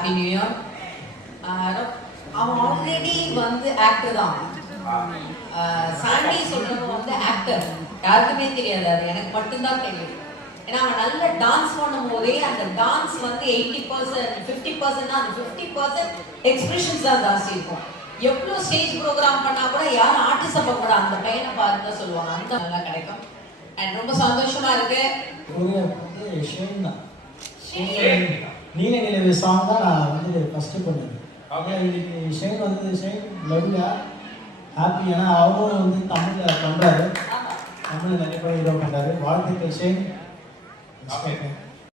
Happy new year. அவன் already வந்து actor தான். சாண்டி சொல்றவங்க வந்து ஆக்டர், யாருக்குமே தெரியாது, அது எனக்கு மட்டும்தான் தெரியும். ஏன்னா அவன் நல்ல டான்ஸ் பண்ணும் போதே அந்த டான்ஸ் வந்து 80% 50% தான், அந்த 50% எக்ஸ்பிரஷன்ஸ் தான் ஜாஸ்தி இருக்கும். எவ்வளோ ஸ்டேஜ் ப்ரோக்ராம் பண்ணா கூட யாரும் ஆர்டிஸ்ட் கூட அந்த பையனை பாருங்க சொல்லுவாங்க, அந்த நல்லா கிடைக்கும். அண்ட் ரொம்ப சந்தோஷமா இருக்கு. நீல நிலவு சாங் தான் நான் வந்து ஃபஸ்ட்டு பண்ணது. இன்னைக்கு ஷெயின் வந்து ஷெயின் லவ்யா ஹாப்பி. ஏன்னா அவரும் வந்து தமிழில் பண்ணுறாரு, தமிழில் நிறைய பேர் இதை பண்ணுறாரு. வாழ்த்துக்கள் ஷெயின்.